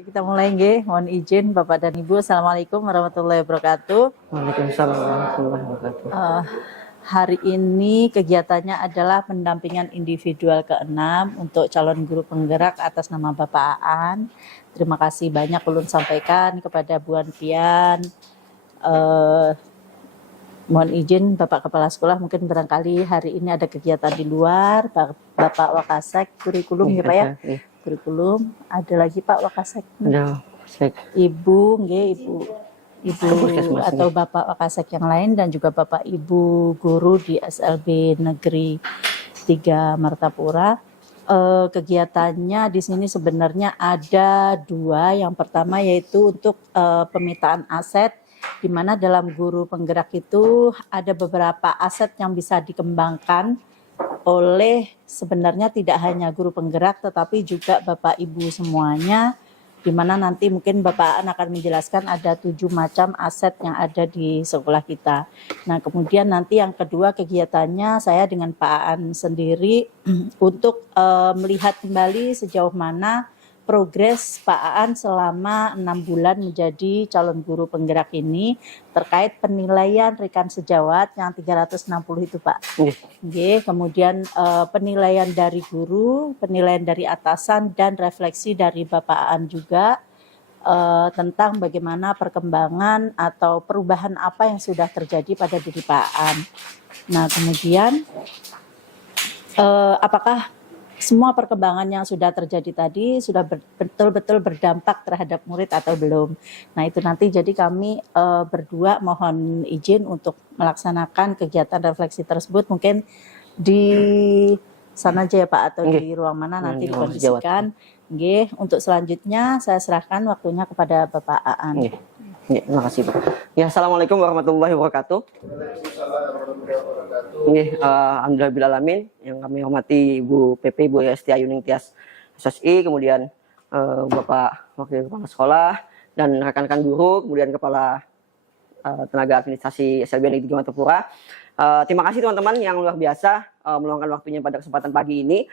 Kita mulai nggih, mohon izin Bapak dan Ibu. Assalamualaikum warahmatullahi wabarakatuh. Waalaikumsalam warahmatullahi wabarakatuh. Hari ini kegiatannya adalah pendampingan individual ke-6 untuk calon guru penggerak atas nama Bapak Aan. Terima kasih banyak ulun sampaikan kepada Bu Pian. Mohon izin Bapak Kepala Sekolah, mungkin barangkali hari ini ada kegiatan di luar. Bapak Wakasek kurikulum ya Pak ya? Kurikulum. Ada lagi Pak Wakasek? Ada Wakasek. Ibu, nggih, Ibu atau Bapak Wakasek yang lain dan juga Bapak Ibu guru di SLB Negeri 3 Martapura. Kegiatannya di sini sebenarnya ada 2. Yang pertama yaitu untuk pemetaan aset, di mana dalam guru penggerak itu ada beberapa aset yang bisa dikembangkan oleh sebenarnya tidak hanya guru penggerak tetapi juga Bapak Ibu semuanya, di mana nanti mungkin Bapak akan menjelaskan ada 7 macam aset yang ada di sekolah kita. Nah kemudian nanti yang kedua kegiatannya saya dengan Pak Aan sendiri untuk melihat kembali sejauh mana progres Pak Aan selama 6 bulan menjadi calon guru penggerak ini terkait penilaian rekan sejawat yang 360 itu Pak. Oke, kemudian penilaian dari guru, penilaian dari atasan dan refleksi dari Bapak Aan juga tentang bagaimana perkembangan atau perubahan apa yang sudah terjadi pada diri Pak Aan. Nah kemudian apakah semua perkembangan yang sudah terjadi tadi sudah betul-betul berdampak terhadap murid atau belum. Nah itu nanti jadi kami berdua mohon izin untuk melaksanakan kegiatan refleksi tersebut mungkin di sana aja ya Pak atau di ruang mana nanti dikondisikan. Nggih, untuk selanjutnya saya serahkan waktunya kepada Bapak Aan. Terima kasih Pak. Ya, Assalamualaikum warahmatullahi wabarakatuh. Alhamdulillahirrahmanirrahim. Yang kami hormati Ibu PP, Ibu Yesti Ayuning Tias SSI, kemudian Bapak Wakil Kepala Sekolah dan rekan-rekan guru, kemudian Kepala Tenaga Administrasi SLB Negeri 3 Martapura. Terima kasih teman-teman yang luar biasa meluangkan waktunya pada kesempatan pagi ini.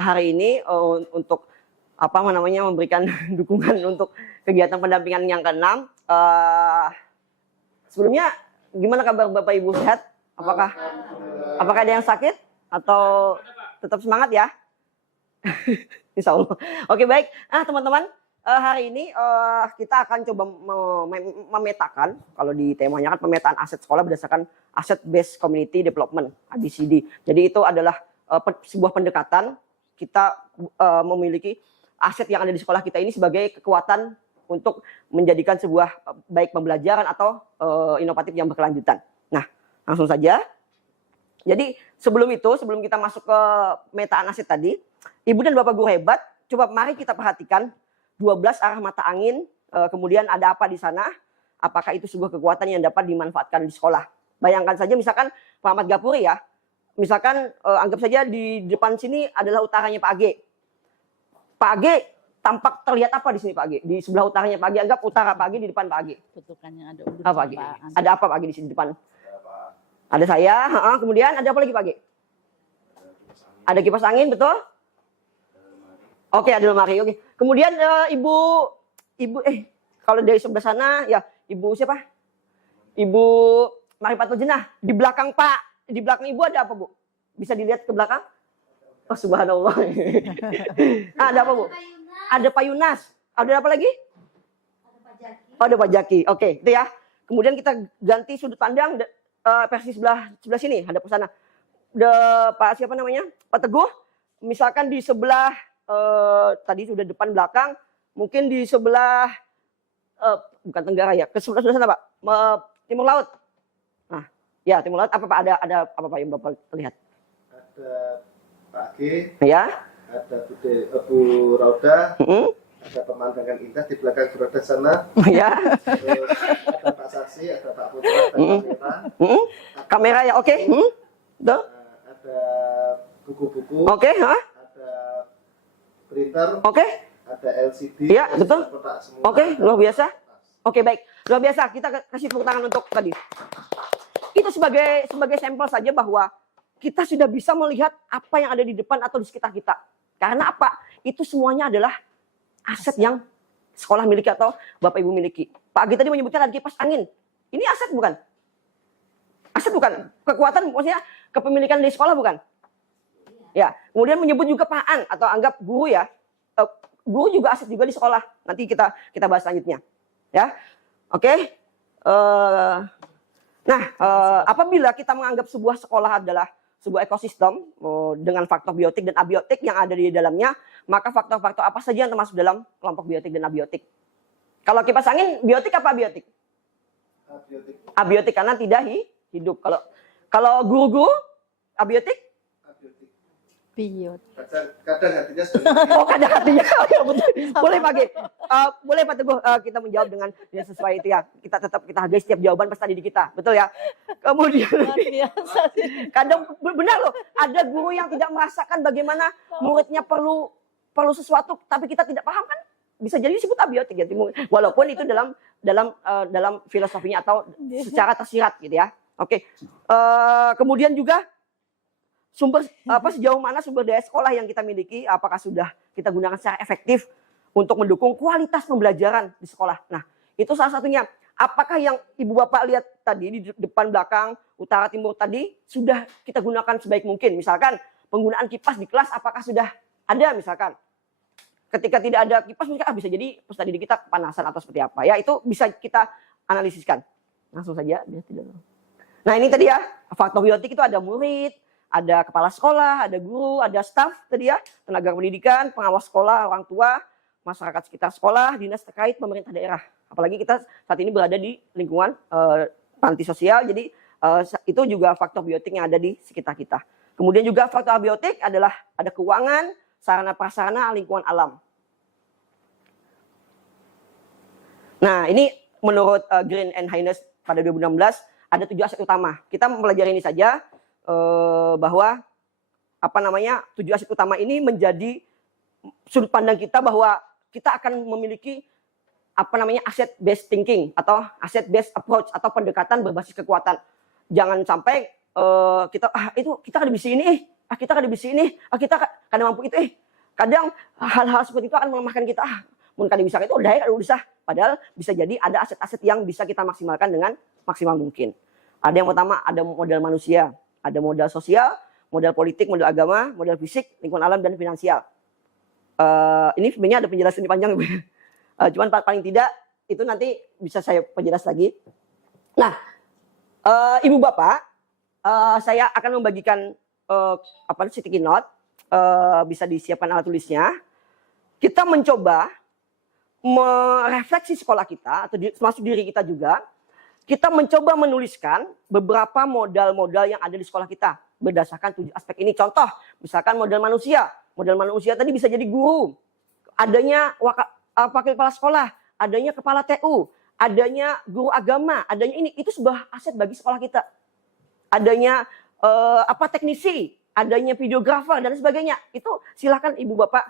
Hari ini untuk memberikan dukungan untuk kegiatan pendampingan yang ke-6. Sebelumnya gimana kabar Bapak Ibu, sehat? Apakah ada yang sakit atau tetap semangat ya? Insya Allah. Oke baik. Teman-teman, hari ini kita akan coba memetakan, kalau di temanya kan pemetaan aset sekolah berdasarkan Asset Based Community Development (ABCD). Jadi itu adalah sebuah pendekatan kita memiliki aset yang ada di sekolah kita ini sebagai kekuatan untuk menjadikan sebuah baik pembelajaran atau inovatif yang berkelanjutan. Nah, langsung saja. Jadi sebelum kita masuk ke pemetaan aset tadi, Ibu dan Bapak guru hebat, coba mari kita perhatikan 12 arah mata angin, kemudian ada apa di sana, apakah itu sebuah kekuatan yang dapat dimanfaatkan di sekolah. Bayangkan saja misalkan Pak Ahmad Gapuri ya, misalkan anggap saja di depan sini adalah utaranya Pak Age. Pak Age tampak terlihat apa di sini Pak Age? Di sebelah utaranya Pak Age, anggap utara Pak Age di depan Pak Age. Tutukannya ada apa Age? Ada apa Pak Age di sini depan? Ada saya, kemudian ada apa lagi Pak Age? Ada kipas angin, betul? Oke, ada lemari. Oke. Kemudian ibu kalau dari sebelah sana ya Ibu siapa? Ibu Maripatul Jenah. Di belakang Ibu ada apa Bu? Bisa dilihat ke belakang? Oh subhanallah. Ada apa Bu? Ada Pak Yunas. Ada apa lagi? Ada Pak Jaki. Oke, itu ya. Kemudian kita ganti sudut pandang versi sebelah sini, hadap ke sana. Pak siapa namanya? Pak Teguh. Misalkan di sebelah tadi sudah depan belakang, mungkin di sebelah bukan tenggara ya, ke sebelah sana Pak. Timur laut. Nah, ya timur laut apa Pak? Ada apa Pak yang Bapak lihat? Ada Pak G, ya, ada Bu Rauda, ada pemandangan indah di belakang Bu Rauda sana, ya. Terus ada Pak Saksi, ada Pak Putra, ada kamera, kamera ya, oke, ada buku-buku, ada printer, ada LCD, ya betul, semua, luar biasa, baik, luar biasa, kita kasih tepuk tangan untuk tadi. Itu sebagai sampel saja bahwa kita sudah bisa melihat apa yang ada di depan atau di sekitar kita. Karena apa? Itu semuanya adalah aset yang sekolah miliki atau Bapak Ibu miliki. Pak Agi tadi menyebutkan ada kipas angin. Ini aset bukan? Aset bukan? Kekuatan maksudnya kepemilikan di sekolah bukan? Ya, kemudian menyebut juga Paan atau anggap guru ya. Guru juga aset juga di sekolah. Nanti kita bahas selanjutnya. Ya. Oke. Apabila kita menganggap sebuah sekolah adalah sebuah ekosistem dengan faktor biotik dan abiotik yang ada di dalamnya, maka faktor-faktor apa saja yang termasuk dalam kelompok biotik dan abiotik? Kalau kipas angin biotik apa abiotik? Abiotik. Abiotik karena tidak hidup. Kalau guru-guru abiotik? Abiotik. Biot. Kadang hatinya sebenarnya. Oh, kadang hatinya. Boleh Pak G. Boleh Pak Teguh kita menjawab dengan sesuai itu ya. Kita hargai setiap jawaban peserta didik kita. Betul ya? Kemudian kadang benar loh, ada guru yang tidak merasakan bagaimana muridnya perlu sesuatu tapi kita tidak paham kan? Bisa jadi disebut abiotik ya. Walaupun itu dalam filosofinya atau secara tersirat gitu ya. Oke. Kemudian juga sejauh mana sumber daya sekolah yang kita miliki, apakah sudah kita gunakan secara efektif untuk mendukung kualitas pembelajaran di sekolah. Nah, itu salah satunya. Apakah yang Ibu Bapak lihat tadi di depan, belakang, utara, timur tadi sudah kita gunakan sebaik mungkin. Misalkan penggunaan kipas di kelas apakah sudah ada misalkan. Ketika tidak ada kipas mungkin bisa jadi peserta didik kita kepanasan atau seperti apa. Ya, itu bisa kita analisiskan. Langsung saja. Nah, ini tadi ya, faktor biotik itu ada murid, ada kepala sekolah, ada guru, ada staf tadi ya, tenaga pendidikan, pengawas sekolah, orang tua, masyarakat sekitar sekolah, dinas terkait, pemerintah daerah. Apalagi kita saat ini berada di lingkungan panti sosial, jadi itu juga faktor biotik yang ada di sekitar kita. Kemudian juga faktor abiotik adalah ada keuangan, sarana prasarana, lingkungan alam. Nah, ini menurut Green and Haynes pada 2016 ada 7 aset utama. Kita mempelajari ini saja. Bahwa 7 aset utama ini menjadi sudut pandang kita bahwa kita akan memiliki asset based thinking atau asset based approach atau pendekatan berbasis kekuatan. Jangan sampai kita ada di sini, kita ada di sini, kita kadang mampu itu kadang hal-hal seperti itu akan melemahkan kita. Mungkin kadang bisa itu udah usah. Padahal bisa jadi ada aset-aset yang bisa kita maksimalkan dengan maksimal mungkin. Ada yang pertama, ada modal manusia. Ada modal sosial, modal politik, modal agama, modal fisik, lingkungan alam, dan finansial. Ini sebenarnya ada penjelasan di panjang. Cuman paling tidak, itu nanti bisa saya perjelas lagi. Nah, Ibu Bapak, saya akan membagikan sticky note, bisa disiapkan alat tulisnya. Kita mencoba merefleksi sekolah kita, atau termasuk diri kita juga. Kita mencoba menuliskan beberapa modal-modal yang ada di sekolah kita berdasarkan 7 aspek ini. Contoh, misalkan modal manusia. Modal manusia tadi bisa jadi guru, adanya wakil kepala sekolah, adanya kepala TU, adanya guru agama, adanya ini. Itu sebuah aset bagi sekolah kita. Adanya teknisi, adanya videografer dan sebagainya. Itu silakan Ibu Bapak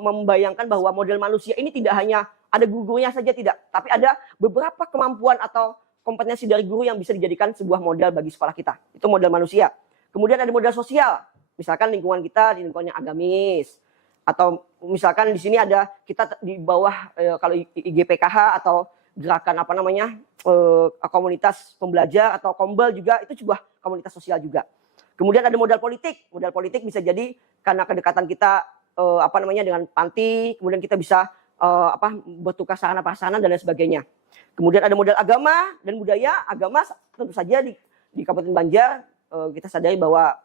membayangkan bahwa modal manusia ini tidak hanya ada gurunya saja tidak, tapi ada beberapa kemampuan atau kompetensi dari guru yang bisa dijadikan sebuah modal bagi sekolah kita. Itu modal manusia. Kemudian ada modal sosial. Misalkan lingkungan kita di lingkungan yang agamis. Atau misalkan di sini ada kita di bawah kalau IGPKH atau gerakan komunitas pembelajar atau kombel juga itu sebuah komunitas sosial juga. Kemudian ada modal politik. Modal politik bisa jadi karena kedekatan kita dengan panti, kemudian kita bisa bertukar sarana prasarana dan lain sebagainya. Kemudian ada modal agama dan budaya. Agama tentu saja di Kabupaten Banjar kita sadari bahwa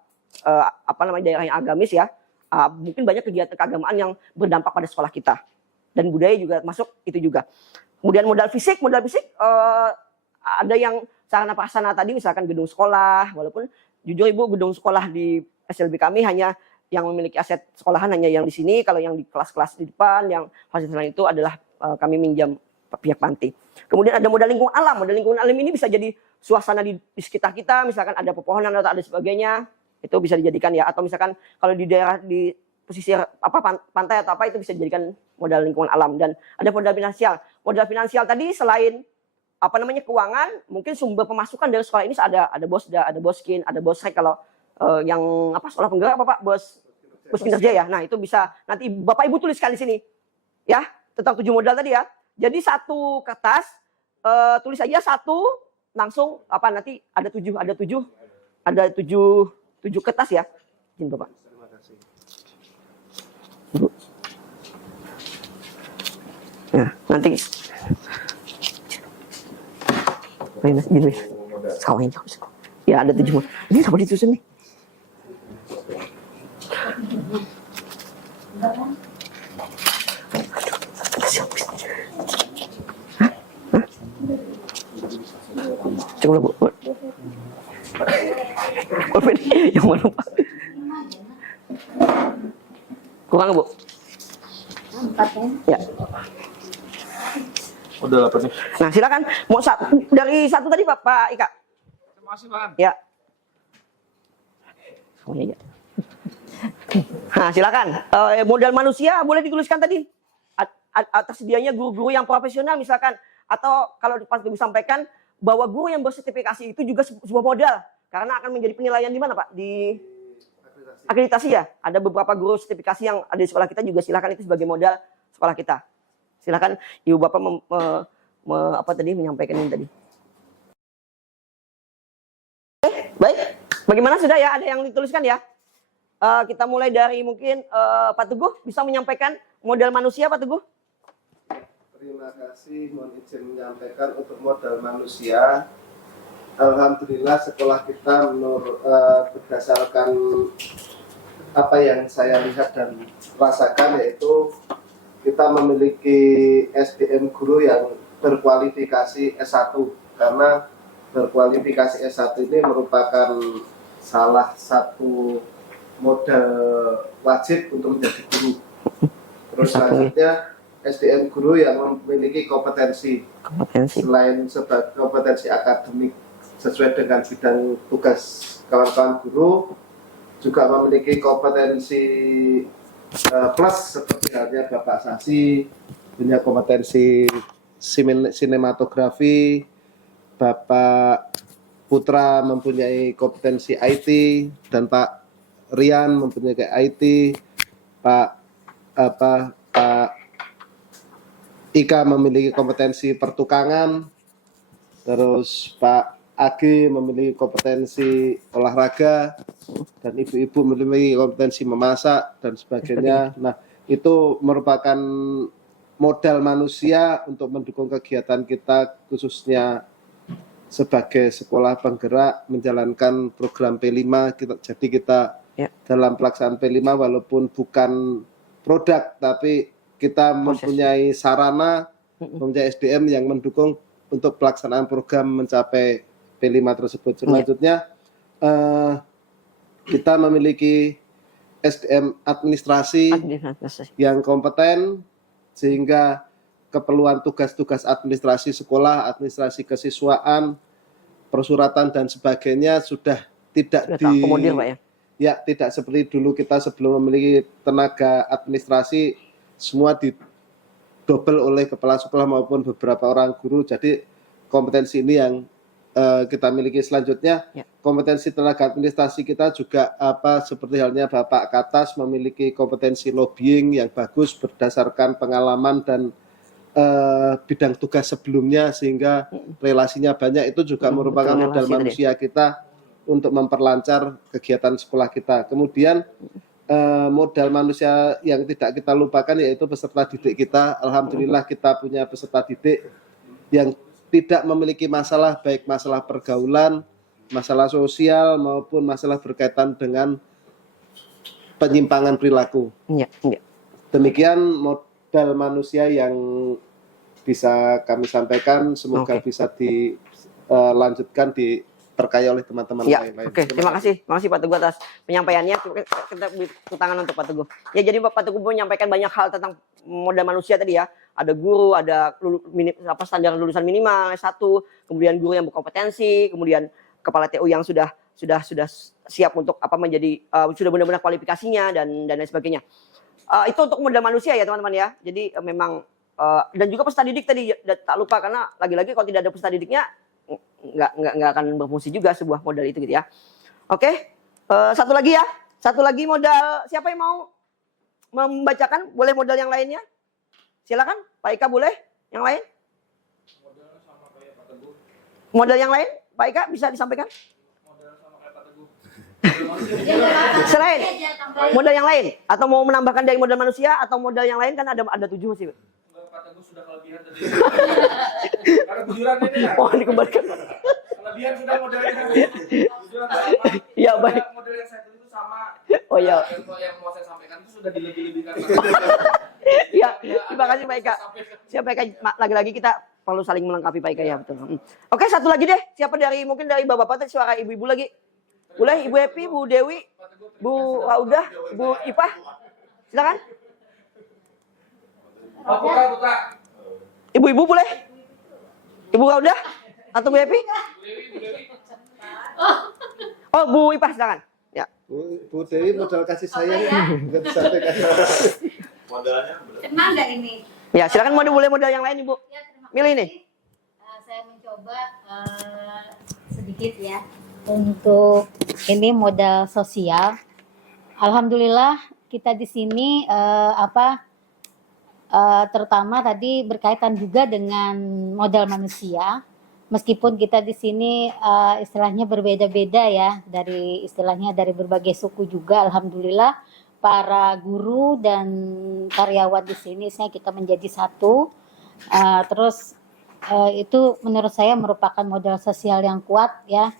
daerah yang agamis ya. Mungkin banyak kegiatan keagamaan yang berdampak pada sekolah kita. Dan budaya juga masuk itu juga. Kemudian modal fisik ada yang sarana prasarana tadi misalkan gedung sekolah, walaupun jujur Ibu gedung sekolah di SLB kami hanya yang memiliki aset sekolahan hanya yang di sini, kalau yang di kelas-kelas di depan, yang fasilitas lain itu adalah kami minjam pihak panti. Kemudian ada modal lingkungan alam. Modal lingkungan alam ini bisa jadi suasana di sekitar kita, misalkan ada pepohonan atau ada sebagainya, itu bisa dijadikan ya. Atau misalkan kalau di daerah di pesisir pantai atau apa itu bisa dijadikan modal lingkungan alam. Dan ada modal finansial. Modal finansial tadi selain keuangan, mungkin sumber pemasukan dari sekolah ini ada bosda, ada boskin, ada bosrek kalau yang sekolah penggerak bos kinerja ya. Nah, itu bisa nanti Bapak Ibu tuliskan di sini. Ya. tentang 7 modal tadi ya. Jadi satu kertas tulis aja satu langsung apa nanti ada 7 kertas ya. Izin Bapak. Terima kasih. Nah, nanti Mas, gini. Sawain ya ada 7 modal. Ini apa ditulisin nih? Coba Bu. Apa ini? Yang mana Pak? Kurang Bu? 4 ya. Udah apa nih? Nah silakan. Mau dari satu tadi Pak Ika. Terima kasih Bang. Ya. Oh iya. Nah silakan. Modal manusia boleh dituliskan tadi. Tersedianya guru-guru yang profesional misalkan. Atau kalau pas Ibu sampaikan bahwa guru yang bersertifikasi itu juga sebuah modal. Karena akan menjadi penilaian di mana Pak? Di akreditasi ya. Ada beberapa guru sertifikasi yang ada di sekolah kita juga silakan itu sebagai modal sekolah kita. Silakan Ibu Bapak menyampaikan ini tadi. Baik. Bagaimana sudah ya? Ada yang dituliskan ya? Kita mulai dari mungkin Pak Teguh bisa menyampaikan modal manusia Pak Teguh. Terima kasih, mohon izin menyampaikan untuk modal manusia. Alhamdulillah sekolah kita berdasarkan apa yang saya lihat dan rasakan yaitu kita memiliki SDM guru yang berkualifikasi S1 karena berkualifikasi S1 ini merupakan salah satu modal wajib untuk menjadi guru. Terus selanjutnya SDM guru yang memiliki kompetensi selain sebagai kompetensi akademik sesuai dengan bidang tugas kawan-kawan guru juga memiliki kompetensi plus seperti halnya Bapak Sasi punya kompetensi sinematografi, Bapak Putra mempunyai kompetensi IT dan Pak Rian mempunyai IT, Pak Ika memiliki kompetensi pertukangan, terus Pak Agi memiliki kompetensi olahraga, dan ibu-ibu memiliki kompetensi memasak dan sebagainya. Nah, itu merupakan modal manusia untuk mendukung kegiatan kita khususnya sebagai sekolah penggerak menjalankan program P5. Jadi kita dalam pelaksanaan P5 walaupun bukan produk tapi kita mempunyai sarana, mempunyai SDM yang mendukung untuk pelaksanaan program mencapai P5 tersebut. Selanjutnya kita memiliki SDM administrasi yang kompeten sehingga keperluan tugas-tugas administrasi sekolah, administrasi kesiswaan, persuratan dan sebagainya sudah tidak diakomodir Pak ya. Ya, tidak seperti dulu kita sebelum memiliki tenaga administrasi semua didobel oleh kepala sekolah maupun beberapa orang guru. Jadi kompetensi ini yang kita miliki. Selanjutnya kompetensi tenaga administrasi kita juga seperti halnya Bapak Katas memiliki kompetensi lobbying yang bagus berdasarkan pengalaman dan bidang tugas sebelumnya sehingga relasinya banyak. Itu juga merupakan modal manusia kita untuk memperlancar kegiatan sekolah kita. Kemudian modal manusia yang tidak kita lupakan yaitu peserta didik kita. Alhamdulillah kita punya peserta didik yang tidak memiliki masalah, baik masalah pergaulan, masalah sosial maupun masalah berkaitan dengan penyimpangan perilaku. Demikian modal manusia yang bisa kami sampaikan. Semoga bisa dilanjutkan terkaya oleh teman-teman lain. Terima kasih Pak Teguh atas penyampaiannya. Kita beri tepuk tangan untuk Pak Teguh. Ya, jadi Pak Teguh menyampaikan banyak hal tentang modal manusia tadi ya. Ada guru, ada standar lulusan minimal S1, kemudian guru yang berkompetensi, kemudian kepala TU yang sudah siap untuk menjadi sudah benar-benar kualifikasinya dan lain sebagainya. Itu untuk modal manusia ya teman-teman ya. Jadi memang dan juga peserta didik tadi tak lupa karena lagi-lagi kalau tidak ada peserta didiknya nggak akan berfungsi juga sebuah modal itu gitu ya. Oke, satu lagi modal, siapa yang mau membacakan boleh modal yang lainnya Silakan, Pak Ika boleh? Yang lain? Model yang lain, Pak Ika bisa disampaikan? Selain model yang lain, atau mau menambahkan dari model manusia atau model yang lain kan ada 7 sih. Pak Teguh sudah kelebihan tadi. Karena bujuran ini ya. Oh, dikembalikan. Kelebihan sudah modelnya. Bujuran sama. Ya baik. Model yang saya tulis itu sama. Oh ya. Yang mau saya sampaikan itu sudah dilebih-lebihkan. Ya, terima kasih Pak Ika. Siapa Ika? Lagi-lagi kita perlu saling melengkapi Pak Ika ya betul. Oke, satu lagi deh. Siapa mungkin dari bapak-bapak tadi suara ibu-ibu lagi? Boleh Ibu Epi, Bu Dewi, Bu Raudah, Bu Ipah. Silakan. Oh, Putra. Ibu-ibu boleh? Ibu Raudah atau Bu Epi? Oh, Bu Ipah silakan. Ya. Bu Dewi modal kasih sayang bukan disampaikan. Kena nggak ini? Ya, silakan boleh modal yang lain Ibu. Ya, terima kasih. Milih nih. Saya mencoba sedikit ya untuk ini modal sosial. Alhamdulillah kita di sini terutama tadi berkaitan juga dengan modal manusia. Meskipun kita di sini istilahnya berbeda-beda ya dari istilahnya dari berbagai suku juga. Alhamdulillah para guru dan karyawan di sini kita menjadi satu. Terus itu menurut saya merupakan modal sosial yang kuat ya.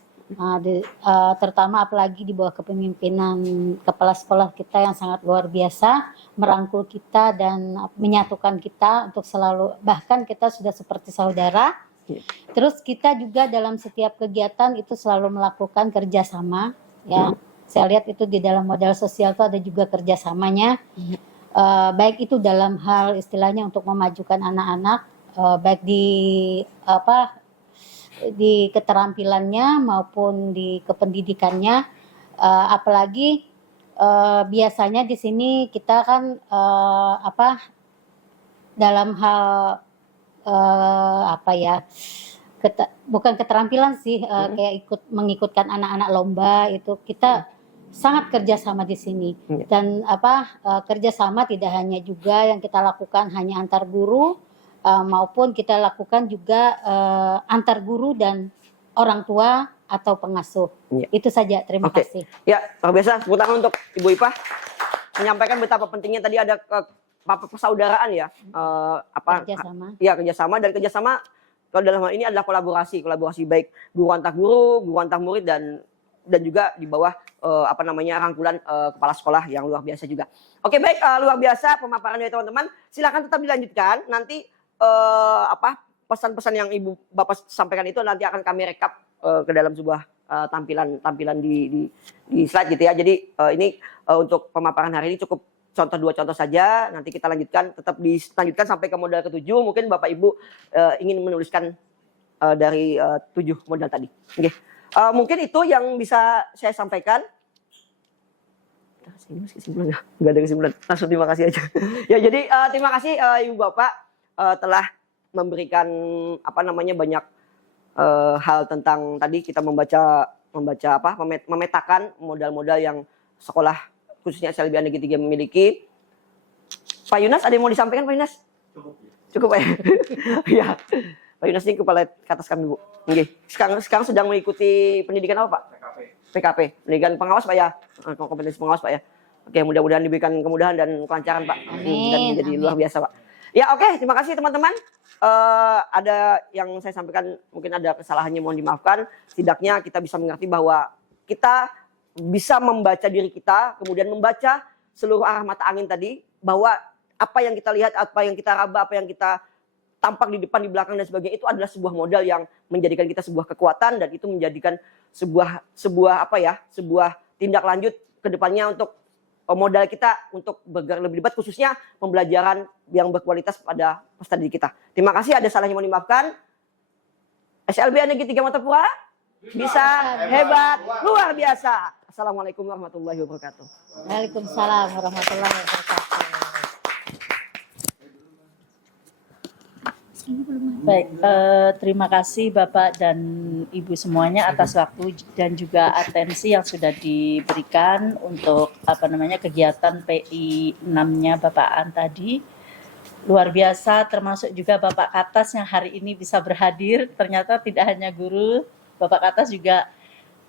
Terutama apalagi di bawah kepemimpinan kepala sekolah kita yang sangat luar biasa, merangkul kita dan menyatukan kita untuk selalu, bahkan kita sudah seperti saudara. Terus kita juga dalam setiap kegiatan itu selalu melakukan kerjasama ya. Saya lihat itu di dalam modal sosial itu ada juga kerjasamanya, baik itu dalam hal istilahnya untuk memajukan anak-anak, baik di keterampilannya maupun di kependidikannya, apalagi biasanya di sini kita kan dalam hal bukan keterampilan sih, kayak mengikutkan anak-anak lomba itu kita sangat kerjasama di sini. Dan kerjasama tidak hanya juga yang kita lakukan hanya antar guru, maupun kita lakukan juga antar guru dan orang tua atau pengasuh. Ya. Itu saja, terima kasih. Ya, luar biasa. Tepuk tangan untuk Ibu Ipah menyampaikan betapa pentingnya tadi ada persaudaraan ya. Kerjasama. Ya, kerjasama, dan kerjasama kalau dalam hal ini adalah kolaborasi baik guru antar guru, guru antar murid, dan juga di bawah rangkulan kepala sekolah yang luar biasa juga. Oke, baik, luar biasa pemaparan dari teman-teman. Silakan tetap dilanjutkan. Nanti pesan-pesan yang Ibu Bapak sampaikan itu nanti akan kami rekap ke dalam sebuah tampilan di slide gitu ya. Jadi ini untuk pemaparan hari ini cukup dua contoh saja. Nanti kita tetap dilanjutkan sampai ke modal ke-7. Mungkin Bapak Ibu ingin menuliskan dari 7 modal tadi. Oke. Mungkin itu yang bisa saya sampaikan. Kesimpulan nggak ada kesimpulan. Langsung terima kasih aja. Ya, jadi terima kasih Ibu Bapak telah memberikan banyak hal tentang tadi kita memetakan modal-modal yang sekolah khususnya SLB Negeri 3 memiliki. Pak Yunas, ada yang mau disampaikan Pak Yunas? Cukup Pak ya? Ya. Pak Yunas ini kepala ke atas kami Bu. Oke. Sekarang sedang mengikuti pendidikan apa Pak? PKP. Pendidikan pengawas Pak ya? Kompetensi pengawas Pak ya? Oke, mudah-mudahan diberikan kemudahan dan kelancaran Pak. Dan menjadi luar biasa Pak. Ya, oke, terima kasih teman-teman. Ada yang saya sampaikan mungkin ada kesalahannya, mohon dimaafkan. Setidaknya kita bisa mengerti bahwa kita bisa membaca diri kita, kemudian membaca seluruh arah mata angin tadi, bahwa apa yang kita lihat, apa yang kita raba, apa yang kita tampak di depan, di belakang dan sebagainya itu adalah sebuah modal yang menjadikan kita sebuah kekuatan, dan itu menjadikan sebuah tindak lanjut ke depannya untuk modal kita untuk bergerak lebih hebat, khususnya pembelajaran yang berkualitas pada peserta didik kita. Terima kasih, ada salahnya mohon dimaafkan. SLB Negeri 3 Martapura bisa hebat luar biasa. Assalamualaikum warahmatullahi wabarakatuh. Waalaikumsalam warahmatullahi wabarakatuh. Baik, terima kasih Bapak dan Ibu semuanya atas waktu dan juga atensi yang sudah diberikan untuk kegiatan PI 6-nya Bapak An tadi. luar biasa, termasuk juga Bapak Katas yang hari ini bisa berhadir. Ternyata tidak hanya guru, Bapak Katas juga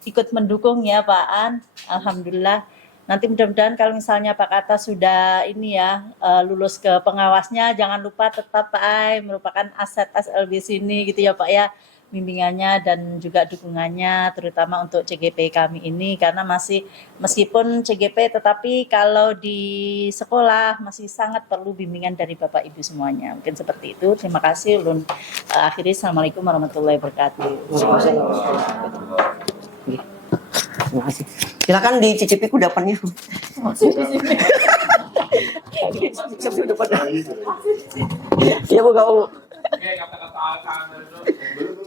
ikut mendukung ya Pak An. Alhamdulillah. Nanti mudah-mudahan kalau misalnya Pak Katas sudah ini ya lulus ke pengawasnya, jangan lupa tetap Pak Ai merupakan aset SLB sini gitu ya Pak ya, bimbingannya dan juga dukungannya terutama untuk CGP kami ini, karena masih meskipun CGP tetapi kalau di sekolah masih sangat perlu bimbingan dari Bapak Ibu semuanya. Mungkin seperti itu. Terima kasih. Ulun akhiri. Assalamualaikum warahmatullahi wabarakatuh. Terima kasih. Silakan dicicipi kudapannya. Iya Bu, kau. Oke, kata-kata Alkan.